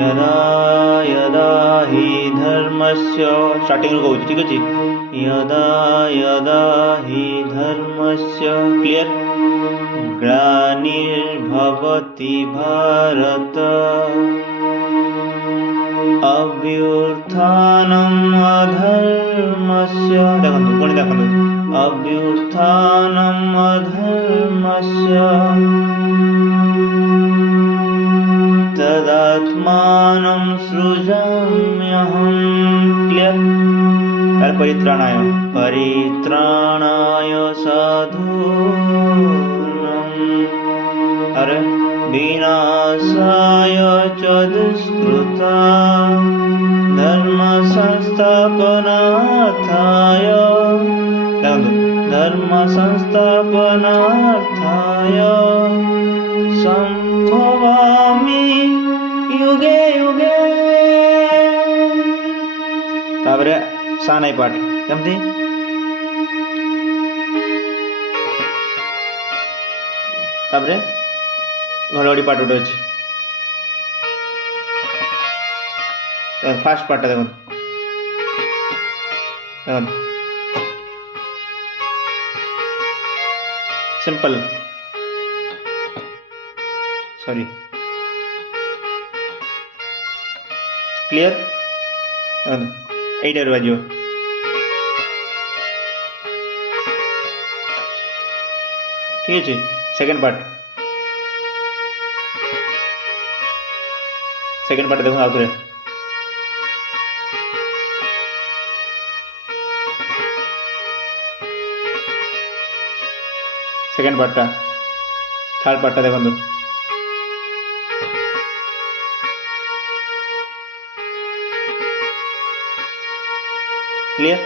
यदा यदा हि धर्मस्य स्टार्टिंग ରୁ କହୁଛି ଠିକ ଅଛି यदा यदा हि धर्मस्य क्लियर ग्लानिर्भवति भारत अभ्युत्थानम् अधर्मस्य देखନ୍ତୁ पुଣି देखନ୍ତୁ अभ्युत्थानम् अधर्मस्य तदात्मानं सृजाम्यहम् क्लियर तार परित्राणाय साधूनां अरे विनाशाय च दुष्कृता धर्म संस्थापनार्थाय धर्म संस्थापनार्थाय संभवामि युगे युगे तापरे सानाई पाठ केमती तापरे घड़घड़ी पाठ गोटे अच्छे फास्ट पार्ट देख सिंपल सॉरी क्लियर एट बाजो ठीक है सेकंड पार्ट देखो आउे सेकंड पार्टा थर्ड पार्टा देखो क्लियर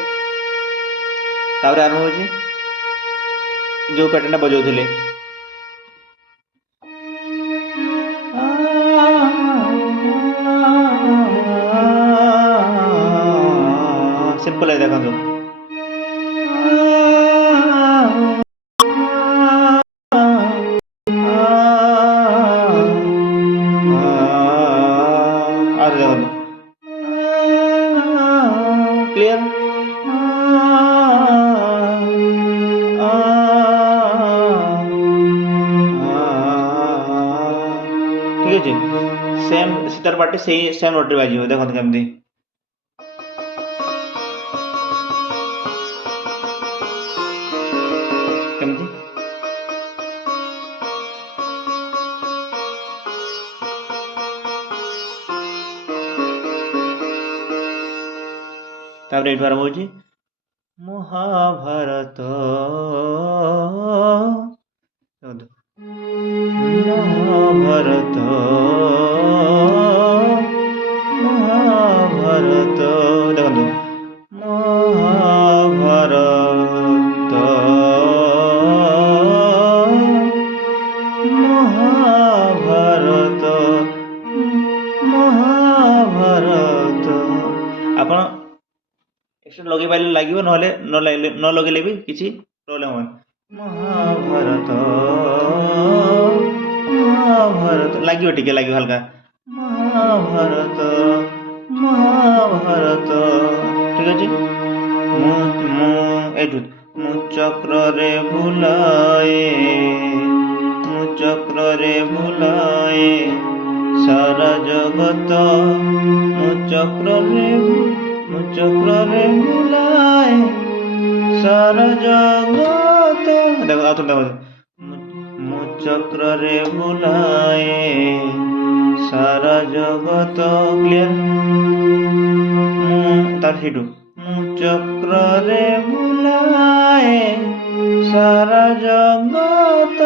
तापर आरंभ हो जो पैटर्न बजाऊले सिंपल है देखो क्लियर ठीक है सेम सितार पार्टी से सेम नोट बाजी देखो केमती केमती तापर एट आरंभ हो महाभारत महाभारत महाभारत देखो महाभारत महाभारत महाभारत आपण एक्स्ट्रा लगे पारे लगे न लगे भी किसी प्रोब्लेम हो महाभारत महाभारत लगे टिके लगे हल्का महाभारत महाभारत ठीक अच्छे मु चक्र रे बुलाए सारा जगत मु चक्र रे बुलाए सारा जगत देखो मु चक्र रे बुलाए सारा जगत क्लियर तार हिटू मु चक्र रे बुलाए सारा जगत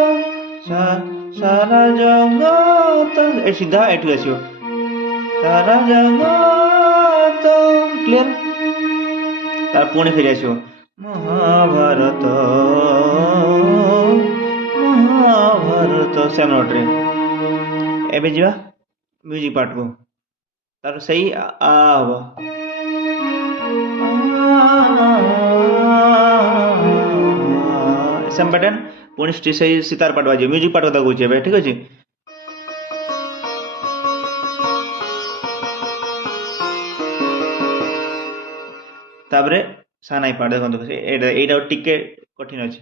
सारा जगत ए सीधा एठू आसियो सारा जगत क्लियर तार पुणी फेरी आसियो महाभारत महाभारत सेम नोट रे एबे जीवा म्यूजिक पार्ट को तार सही आ हबो सेम पैटर्न पुणी सही सितार पार्ट बाजियो म्यूजिक पार्ट कथा कहूँ ठीक अच्छे तापरे सानाई पार्ट देखो एटा टिके कठिन अच्छे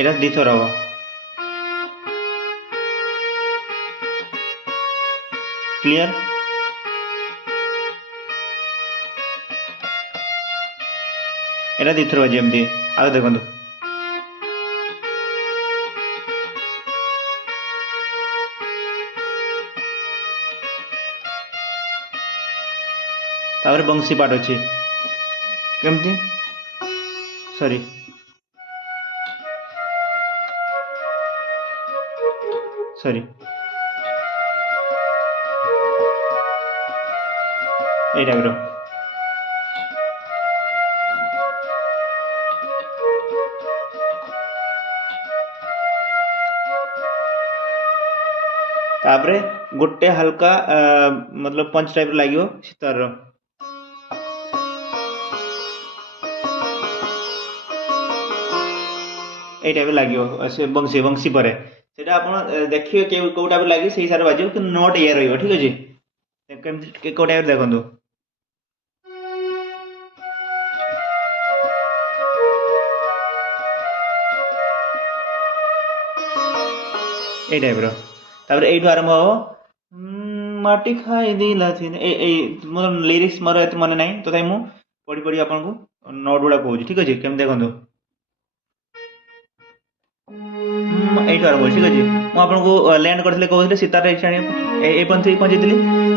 एटा दिथर हम क्लियर एटा दिथर बजे एमती आगे देखो तापर बंसी पार्ट अच्छे केमती सॉरी सॉरी ये टाइप तापरे गोटे हल्का मतलब पंच टाइप लगे सितार ये टाइप लगे से बंसी बंसी पर देखिए कौ टाइप लगे से हिसाब से बाजो कि नोट ये रही ठीक अच्छे कौ टाइप देखो ये टाइप तापर ये आरंभ हम माटी खाई दिला मतलब लिरिक्स मोर एत मन ना तो मु पढ़ी पढ़ी आपको नोट गुड़ा कहूँ ठीक अच्छे केम देखो ये आरंभ ठीक अच्छे मुझे लैंड करते कहते सीतार पहुंची तो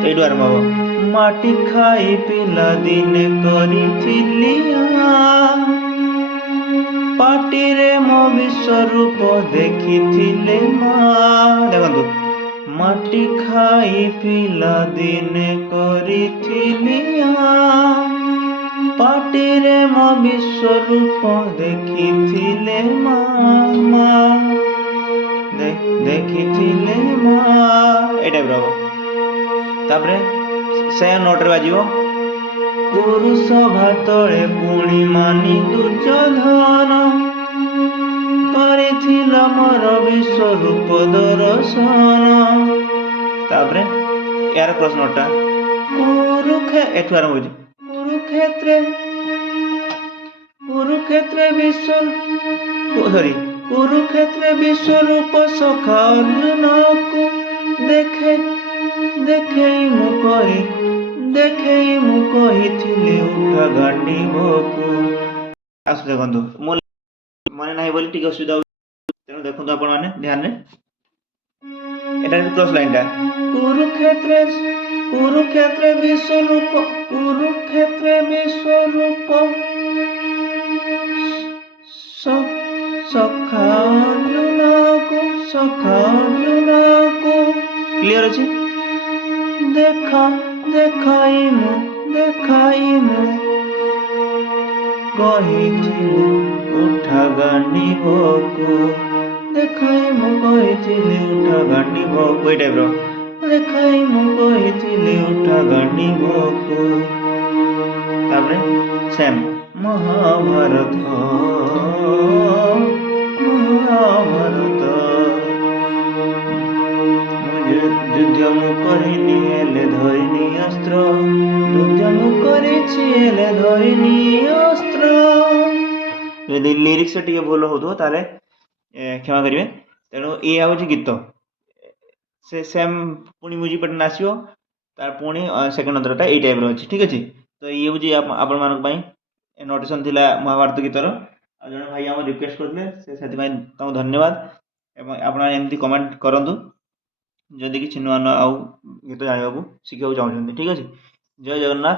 ये आरंभ हम माटी खाई पिला दिने करी पाटिरे मो विश्वरूप देखी देखो माटी खाई पिला दिने करी पाटिरे मो विश्वरूप देखी देखी तापरे से नोट रे बाजिबो पुरुष भातरे पुणी मानी दुर्योधन करिथिला मोर विश्वरूप दर्शन तापरे यार प्रश्नटा कुरुक्षेत्र विश्वरूप सखा अर्जुन को देखे मु कही उठा गांडी को आस देखो मोर मन ना बोली टिके असुविधा तेणु देखो आपण मैंने ध्यान रे एटा क्रॉस लाइन टा कुरुक्षेत्र विश्वरूप सखा अर्जुन को क्लियर अच्छे देखाई मु कही उठा गांडी को देखाई मु कही उठा गांडी को टाइप देखाई मु कही उठा गांडी को तापरे सेम महाभारत युद्ध मु करिनी एले धरिनी अस्त्र युद्ध मु करिछि एले धरिनी अस्त्र यदि लिरिक्स टिके भूल होतो ताले क्षमा करिवे तेणु ये आउछि गीत से सेम पुणी म्यूजिक पैटर्न आसियो तार पुणी सेकंड अंतरटा ए टाइप रो अछि ठीक अछि तो ये बुझी आपण मानक पई नोटिशन थिला महाभारत गीतर जन भाई हम रिक्वेस्ट करले से तुमको धन्यवाद एवं आपण एमती कमेंट करंतु जदि किसी नुआ नुआ आउ गीत जाना शिखा चाहते ठीक अच्छे जय जगन्नाथ।